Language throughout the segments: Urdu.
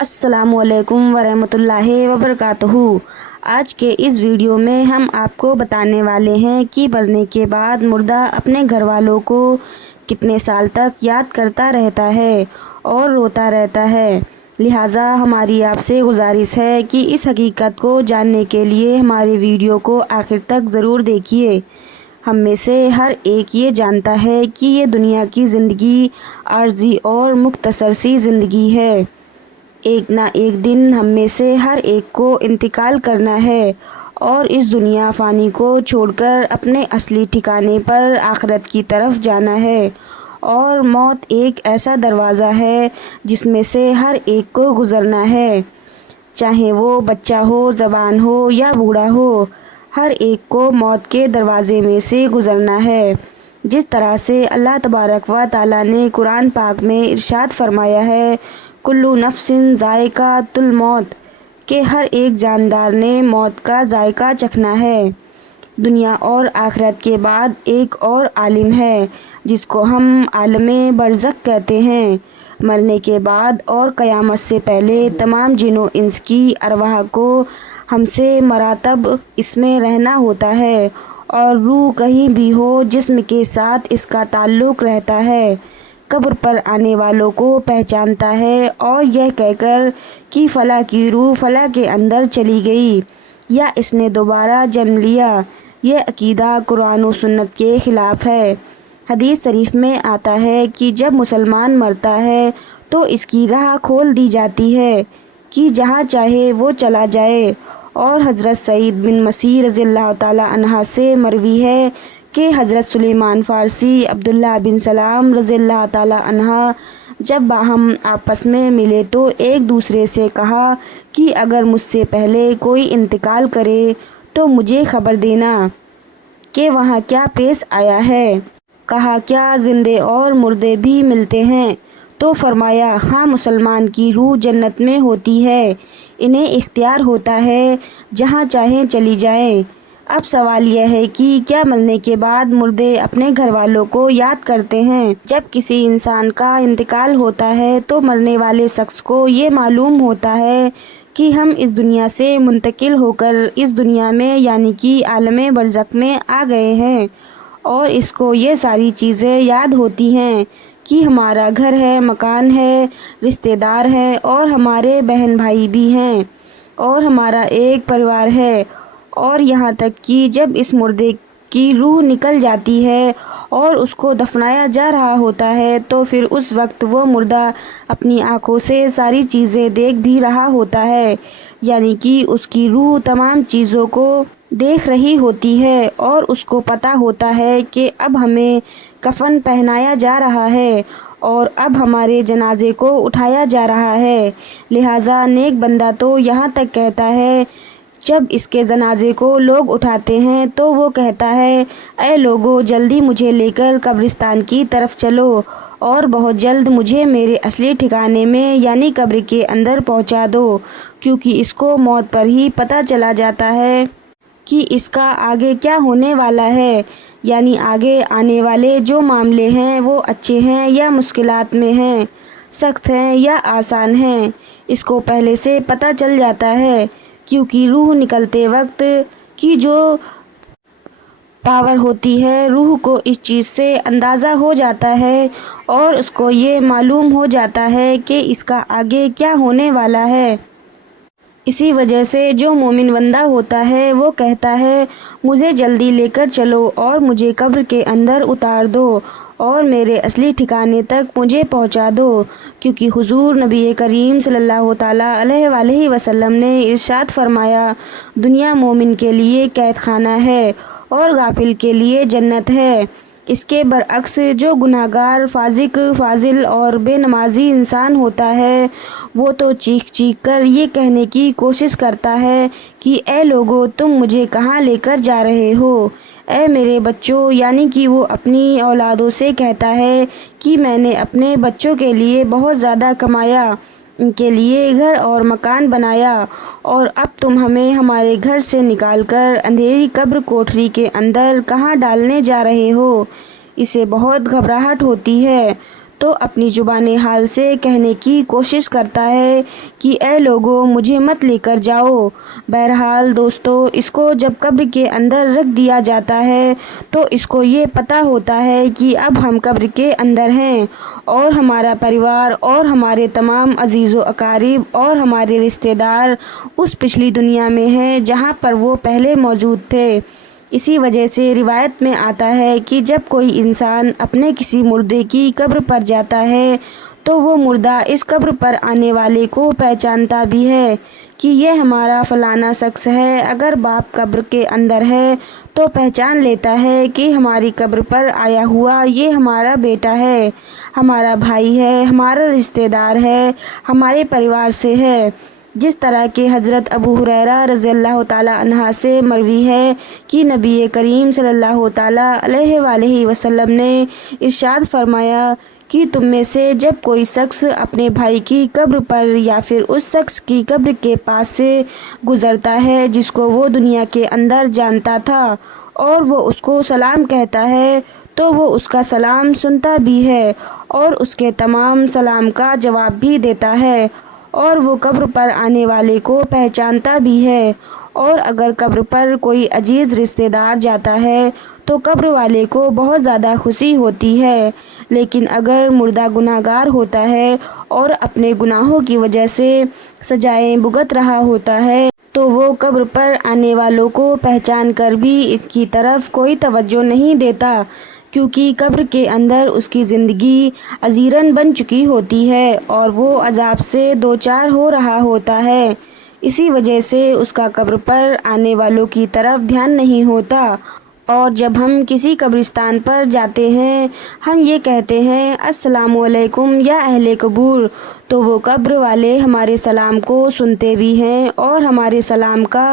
السلام علیکم ورحمۃ اللہ وبرکاتہ۔ آج کے اس ویڈیو میں ہم آپ کو بتانے والے ہیں کہ مرنے کے بعد مردہ اپنے گھر والوں کو کتنے سال تک یاد کرتا رہتا ہے اور روتا رہتا ہے۔ لہٰذا ہماری آپ سے گزارش ہے کہ اس حقیقت کو جاننے کے لیے ہماری ویڈیو کو آخر تک ضرور دیکھیے۔ ہم میں سے ہر ایک یہ جانتا ہے کہ یہ دنیا کی زندگی عارضی اور مختصر سی زندگی ہے۔ ایک نہ ایک دن ہم میں سے ہر ایک کو انتقال کرنا ہے اور اس دنیا فانی کو چھوڑ کر اپنے اصلی ٹھکانے پر آخرت کی طرف جانا ہے۔ اور موت ایک ایسا دروازہ ہے جس میں سے ہر ایک کو گزرنا ہے، چاہے وہ بچہ ہو، جوان ہو یا بوڑھا ہو، ہر ایک کو موت کے دروازے میں سے گزرنا ہے۔ جس طرح سے اللہ تبارک و تعالیٰ نے قرآن پاک میں ارشاد فرمایا ہے، کلو نفس ذائقۃ الموت، کہ ہر ایک جاندار نے موت کا ذائقہ چکھنا ہے۔ دنیا اور آخرت کے بعد ایک اور عالم ہے جس کو ہم عالم برزخ کہتے ہیں۔ مرنے کے بعد اور قیامت سے پہلے تمام جن و انس کی ارواح کو ہم سے مراتب اس میں رہنا ہوتا ہے، اور روح کہیں بھی ہو جسم کے ساتھ اس کا تعلق رہتا ہے۔ قبر پر آنے والوں کو پہچانتا ہے اور یہ کہہ کر کہ فلاں کی روح فلاں کے اندر چلی گئی یا اس نے دوبارہ جنم لیا، یہ عقیدہ قرآن و سنت کے خلاف ہے۔ حدیث شریف میں آتا ہے کہ جب مسلمان مرتا ہے تو اس کی راہ کھول دی جاتی ہے کہ جہاں چاہے وہ چلا جائے۔ اور حضرت سعید بن مسیح رضی اللہ تعالیٰ عنہ سے مروی ہے کہ حضرت سلیمان فارسی، عبداللہ بن سلام رضی اللہ تعالیٰ عنہ جب باہم آپس میں ملے تو ایک دوسرے سے کہا کہ اگر مجھ سے پہلے کوئی انتقال کرے تو مجھے خبر دینا کہ وہاں کیا پیش آیا ہے۔ کہا کیا زندے اور مردے بھی ملتے ہیں؟ تو فرمایا ہاں، مسلمان کی روح جنت میں ہوتی ہے، انہیں اختیار ہوتا ہے جہاں چاہیں چلی جائیں۔ اب سوال یہ ہے کہ کیا مرنے کے بعد مردے اپنے گھر والوں کو یاد کرتے ہیں؟ جب کسی انسان کا انتقال ہوتا ہے تو مرنے والے شخص کو یہ معلوم ہوتا ہے کہ ہم اس دنیا سے منتقل ہو کر اس دنیا میں یعنی کہ عالم برزخ میں آ گئے ہیں، اور اس کو یہ ساری چیزیں یاد ہوتی ہیں کہ ہمارا گھر ہے، مکان ہے، رشتہ دار ہے اور ہمارے بہن بھائی بھی ہیں اور ہمارا ایک پریوار ہے۔ اور یہاں تک کہ جب اس مردے کی روح نکل جاتی ہے اور اس کو دفنایا جا رہا ہوتا ہے تو پھر اس وقت وہ مردہ اپنی آنکھوں سے ساری چیزیں دیکھ بھی رہا ہوتا ہے، یعنی کہ اس کی روح تمام چیزوں کو دیکھ رہی ہوتی ہے اور اس کو پتہ ہوتا ہے کہ اب ہمیں کفن پہنایا جا رہا ہے اور اب ہمارے جنازے کو اٹھایا جا رہا ہے۔ لہٰذا نیک بندہ تو یہاں تک کہتا ہے، جب اس کے جنازے کو لوگ اٹھاتے ہیں تو وہ کہتا ہے، اے لوگو جلدی مجھے لے کر قبرستان کی طرف چلو اور بہت جلد مجھے میرے اصلی ٹھکانے میں یعنی قبر کے اندر پہنچا دو، کیونکہ اس کو موت پر ہی پتہ چلا جاتا ہے کہ اس کا آگے کیا ہونے والا ہے، یعنی آگے آنے والے جو معاملے ہیں وہ اچھے ہیں یا مشکلات میں ہیں، سخت ہیں یا آسان ہیں، اس کو پہلے سے پتہ چل جاتا ہے، کیونکہ روح نکلتے وقت کی جو پاور ہوتی ہے، روح کو اس چیز سے اندازہ ہو جاتا ہے اور اس کو یہ معلوم ہو جاتا ہے کہ اس کا آگے کیا ہونے والا ہے۔ اسی وجہ سے جو مومن بندہ ہوتا ہے وہ کہتا ہے، مجھے جلدی لے کر چلو اور مجھے قبر کے اندر اتار دو اور میرے اصلی ٹھکانے تک مجھے پہنچا دو، کیونکہ حضور نبی کریم صلی اللہ تعالیٰ علیہ وآلہ وسلم نے ارشاد فرمایا، دنیا مومن کے لیے قید خانہ ہے اور غافل کے لیے جنت ہے۔ اس کے برعکس جو گناہگار، فاسق، فاضل اور بے نمازی انسان ہوتا ہے وہ تو چیخ چیخ کر یہ کہنے کی کوشش کرتا ہے کہ اے لوگو تم مجھے کہاں لے کر جا رہے ہو، اے میرے بچوں، یعنی کہ وہ اپنی اولادوں سے کہتا ہے کہ میں نے اپنے بچوں کے لیے بہت زیادہ کمایا، ان کے لیے گھر اور مکان بنایا، اور اب تم ہمیں ہمارے گھر سے نکال کر اندھیری قبر کوٹھری کے اندر کہاں ڈالنے جا رہے ہو۔ اسے بہت گھبراہٹ ہوتی ہے تو اپنی زبان حال سے کہنے کی کوشش کرتا ہے کہ اے لوگو مجھے مت لے کر جاؤ۔ بہرحال دوستو، اس کو جب قبر کے اندر رکھ دیا جاتا ہے تو اس کو یہ پتہ ہوتا ہے کہ اب ہم قبر کے اندر ہیں اور ہمارا پریوار اور ہمارے تمام عزیز و اقارب اور ہمارے رشتہ دار اس پچھلی دنیا میں ہیں جہاں پر وہ پہلے موجود تھے۔ اسی وجہ سے روایت میں آتا ہے کہ جب کوئی انسان اپنے کسی مردے کی قبر پر جاتا ہے تو وہ مردہ اس قبر پر آنے والے کو پہچانتا بھی ہے کہ یہ ہمارا فلانا شخص ہے۔ اگر باپ قبر کے اندر ہے تو پہچان لیتا ہے کہ ہماری قبر پر آیا ہوا یہ ہمارا بیٹا ہے، ہمارا بھائی ہے، ہمارا رشتہ دار ہے، ہمارے پریوار سے ہے۔ جس طرح کہ حضرت ابو ہریرہ رضی اللہ تعالیٰ عنہ سے مروی ہے کہ نبی کریم صلی اللہ تعالیٰ علیہ وآلہ وسلم نے ارشاد فرمایا کہ تم میں سے جب کوئی شخص اپنے بھائی کی قبر پر یا پھر اس شخص کی قبر کے پاس سے گزرتا ہے جس کو وہ دنیا کے اندر جانتا تھا اور وہ اس کو سلام کہتا ہے تو وہ اس کا سلام سنتا بھی ہے اور اس کے تمام سلام کا جواب بھی دیتا ہے اور وہ قبر پر آنے والے کو پہچانتا بھی ہے۔ اور اگر قبر پر کوئی عزیز رشتہ دار جاتا ہے تو قبر والے کو بہت زیادہ خوشی ہوتی ہے، لیکن اگر مردہ گناہ گار ہوتا ہے اور اپنے گناہوں کی وجہ سے سزائیں بھگت رہا ہوتا ہے تو وہ قبر پر آنے والوں کو پہچان کر بھی اس کی طرف کوئی توجہ نہیں دیتا، کیونکہ قبر کے اندر اس کی زندگی ازیرن بن چکی ہوتی ہے اور وہ عذاب سے دوچار ہو رہا ہوتا ہے۔ اسی وجہ سے اس کا قبر پر آنے والوں کی طرف دھیان نہیں ہوتا، اور جب ہم کسی قبرستان پر جاتے ہیں ہم یہ کہتے ہیں السلام علیکم یا اہل قبور، تو وہ قبر والے ہمارے سلام کو سنتے بھی ہیں اور ہمارے سلام کا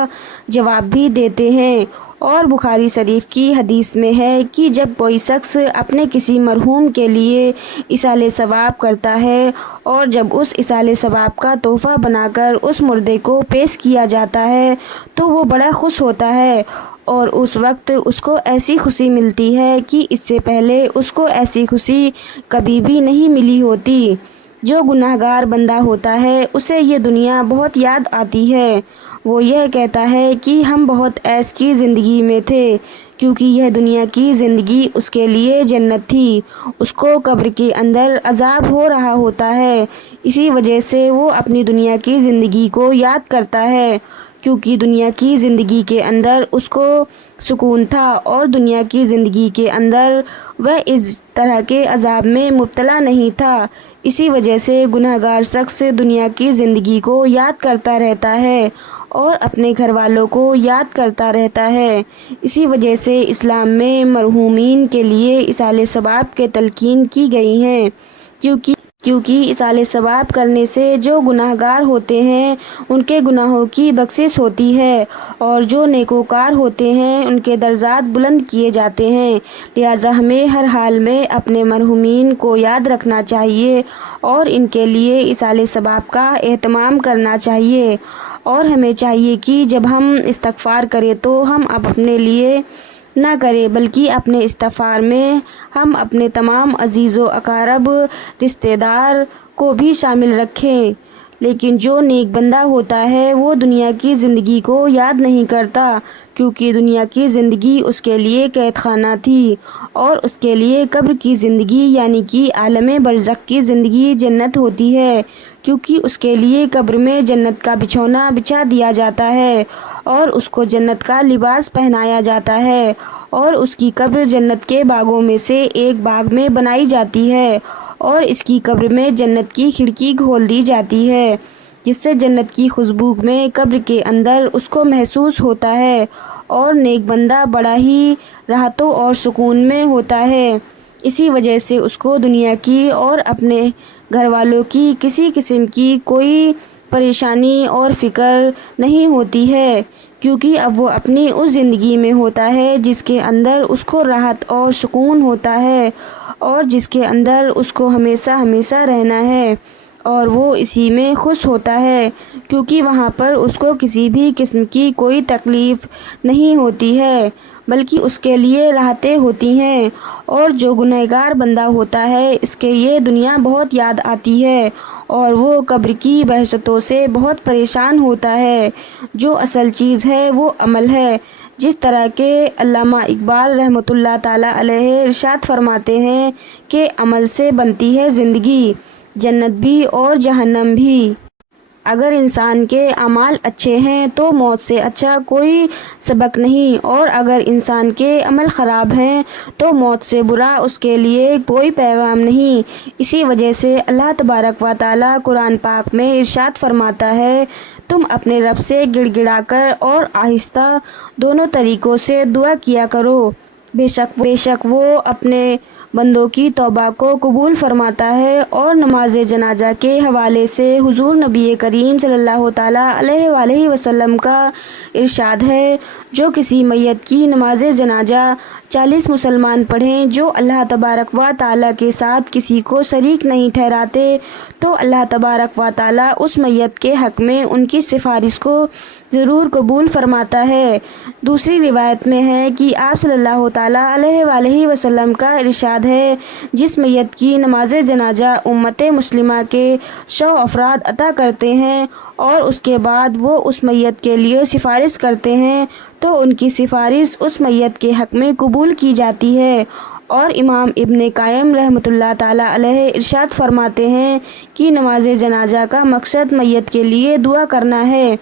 جواب بھی دیتے ہیں۔ اور بخاری شریف کی حدیث میں ہے کہ جب کوئی شخص اپنے کسی مرحوم کے لیے ایصال ثواب کرتا ہے اور جب اس ایصال ثواب کا تحفہ بنا کر اس مردے کو پیش کیا جاتا ہے تو وہ بڑا خوش ہوتا ہے، اور اس وقت اس کو ایسی خوشی ملتی ہے کہ اس سے پہلے اس کو ایسی خوشی کبھی بھی نہیں ملی ہوتی۔ جو گناہ گار بندہ ہوتا ہے اسے یہ دنیا بہت یاد آتی ہے، وہ یہ کہتا ہے کہ ہم بہت عیش کی زندگی میں تھے، کیونکہ یہ دنیا کی زندگی اس کے لیے جنت تھی، اس کو قبر کے اندر عذاب ہو رہا ہوتا ہے، اسی وجہ سے وہ اپنی دنیا کی زندگی کو یاد کرتا ہے، کیونکہ دنیا کی زندگی کے اندر اس کو سکون تھا اور دنیا کی زندگی کے اندر وہ اس طرح کے عذاب میں مبتلا نہیں تھا۔ اسی وجہ سے گناہ گار شخص دنیا کی زندگی کو یاد کرتا رہتا ہے اور اپنے گھر والوں کو یاد کرتا رہتا ہے۔ اسی وجہ سے اسلام میں مرحومین کے لیے ایصال ثواب کے تلقین کی گئی ہیں، کیونکہ ایصال ثواب کرنے سے جو گناہ گار ہوتے ہیں ان کے گناہوں کی بخشش ہوتی ہے اور جو نیکوکار ہوتے ہیں ان کے درجات بلند کیے جاتے ہیں۔ لہٰذا ہمیں ہر حال میں اپنے مرحومین کو یاد رکھنا چاہیے اور ان کے لیے ایصال ثواب کا اہتمام کرنا چاہیے، اور ہمیں چاہیے کہ جب ہم استغفار کریں تو ہم اب اپنے لیے نہ کریں بلکہ اپنے استغفار میں ہم اپنے تمام عزیز و اقارب رشتہ دار کو بھی شامل رکھیں۔ لیکن جو نیک بندہ ہوتا ہے وہ دنیا کی زندگی کو یاد نہیں کرتا، کیونکہ دنیا کی زندگی اس کے لیے قید خانہ تھی اور اس کے لیے قبر کی زندگی یعنی کہ عالم برزخ کی زندگی جنت ہوتی ہے، کیونکہ اس کے لیے قبر میں جنت کا بچھونا بچھا دیا جاتا ہے اور اس کو جنت کا لباس پہنایا جاتا ہے، اور اس کی قبر جنت کے باغوں میں سے ایک باغ میں بنائی جاتی ہے اور اس کی قبر میں جنت کی کھڑکی کھول دی جاتی ہے، جس سے جنت کی خوشبو میں قبر کے اندر اس کو محسوس ہوتا ہے، اور نیک بندہ بڑا ہی راحتوں اور سکون میں ہوتا ہے۔ اسی وجہ سے اس کو دنیا کی اور اپنے گھر والوں کی کسی قسم کی کوئی پریشانی اور فکر نہیں ہوتی ہے، کیونکہ اب وہ اپنی اس زندگی میں ہوتا ہے جس کے اندر اس کو راحت اور سکون ہوتا ہے اور جس کے اندر اس کو ہمیشہ ہمیشہ رہنا ہے، اور وہ اسی میں خوش ہوتا ہے، کیونکہ وہاں پر اس کو کسی بھی قسم کی کوئی تکلیف نہیں ہوتی ہے۔ بلکہ اس کے لیے راحتیں ہوتی ہیں، اور جو گنہگار بندہ ہوتا ہے اس کے یہ دنیا بہت یاد آتی ہے اور وہ قبر کی بحثتوں سے بہت پریشان ہوتا ہے۔ جو اصل چیز ہے وہ عمل ہے، جس طرح کہ علامہ اقبال رحمۃ اللہ تعالیٰ علیہ ارشاد فرماتے ہیں کہ عمل سے بنتی ہے زندگی، جنت بھی اور جہنم بھی۔ اگر انسان کے اعمال اچھے ہیں تو موت سے اچھا کوئی سبق نہیں، اور اگر انسان کے عمل خراب ہیں تو موت سے برا اس کے لیے کوئی پیغام نہیں۔ اسی وجہ سے اللہ تبارک و تعالیٰ قرآن پاک میں ارشاد فرماتا ہے، تم اپنے رب سے گڑ گڑا کر اور آہستہ دونوں طریقوں سے دعا کیا کرو، بے شک وہ اپنے بندوں کی توبہ کو قبول فرماتا ہے۔ اور نماز جنازہ کے حوالے سے حضور نبی کریم صلی اللہ تعالیٰ علیہ وآلہ وسلم کا ارشاد ہے، جو کسی میت کی نماز جنازہ 40 مسلمان پڑھیں جو اللہ تبارک و تعالیٰ کے ساتھ کسی کو شریک نہیں ٹھہراتے، تو اللہ تبارک و تعالیٰ اس میت کے حق میں ان کی سفارش کو ضرور قبول فرماتا ہے۔ دوسری روایت میں ہے کہ آپ صلی اللہ تعالیٰ علیہ وآلہ وسلم کا ارشاد ہے، جس میت کی نماز جنازہ امت مسلمہ کے 100 افراد عطا کرتے ہیں اور اس کے بعد وہ اس میت کے لیے سفارش کرتے ہیں تو ان کی سفارش اس میت کے حق میں قبول کی جاتی ہے۔ اور امام ابن قیم رحمۃ اللہ تعالیٰ علیہ ارشاد فرماتے ہیں کہ نماز جنازہ کا مقصد میت کے لیے دعا کرنا ہے،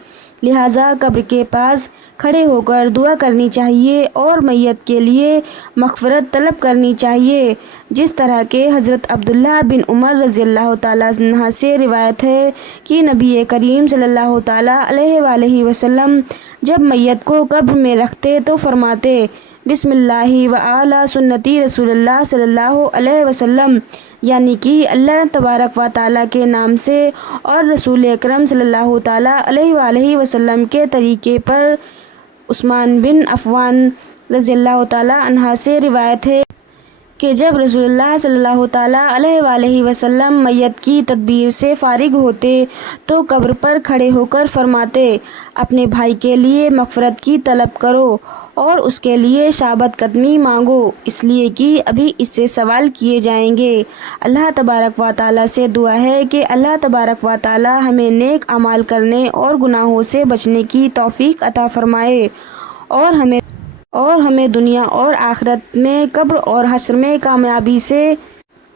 لہٰذا قبر کے پاس کھڑے ہو کر دعا کرنی چاہیے اور میت کے لیے مغفرت طلب کرنی چاہیے، جس طرح کہ حضرت عبداللہ بن عمر رضی اللہ تعالیٰ عنہ سے روایت ہے کہ نبی کریم صلی اللہ تعالیٰ علیہ وآلہ وسلم جب میت کو قبر میں رکھتے تو فرماتے، بسم اللہ وعلی سنتی رسول اللہ صلی اللہ علیہ وسلم، یعنی کہ اللہ تبارک و تعالیٰ کے نام سے اور رسول اکرم صلی اللہ تعالیٰ علیہ وآلہ وسلم کے طریقے پر۔ عثمان بن عفان رضی اللہ تعالیٰ عنہ سے روایت ہے کہ جب رسول اللہ صلی اللہ تعالیٰ علیہ وآلہ وسلم میت کی تدبیر سے فارغ ہوتے تو قبر پر کھڑے ہو کر فرماتے، اپنے بھائی کے لیے مغفرت کی طلب کرو اور اس کے لیے ثابت قدمی مانگو، اس لیے کہ ابھی اس سے سوال کیے جائیں گے۔ اللہ تبارک و تعالیٰ سے دعا ہے کہ اللہ تبارک و تعالیٰ ہمیں نیک اعمال کرنے اور گناہوں سے بچنے کی توفیق عطا فرمائے، اور ہمیں دنیا اور آخرت میں قبر اور حشر میں کامیابی سے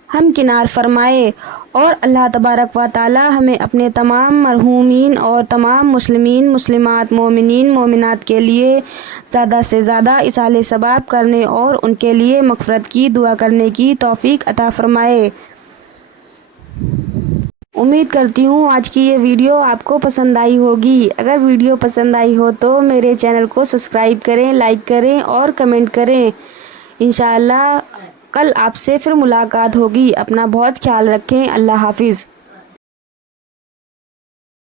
ہمکنار فرمائے، اور اللہ تبارک و تعالی ہمیں اپنے تمام مرحومین اور تمام مسلمین مسلمات مومنین مومنات کے لیے زیادہ سے زیادہ ایصال ثواب کرنے اور ان کے لیے مغفرت کی دعا کرنے کی توفیق عطا فرمائے۔ امید کرتی ہوں آج کی یہ ویڈیو آپ کو پسند آئی ہوگی۔ اگر ویڈیو پسند آئی ہو تو میرے چینل کو سبسکرائب کریں، لائک کریں اور کمنٹ کریں۔ انشاءاللہ کل آپ سے پھر ملاقات ہوگی۔ اپنا بہت خیال رکھیں۔ اللہ حافظ۔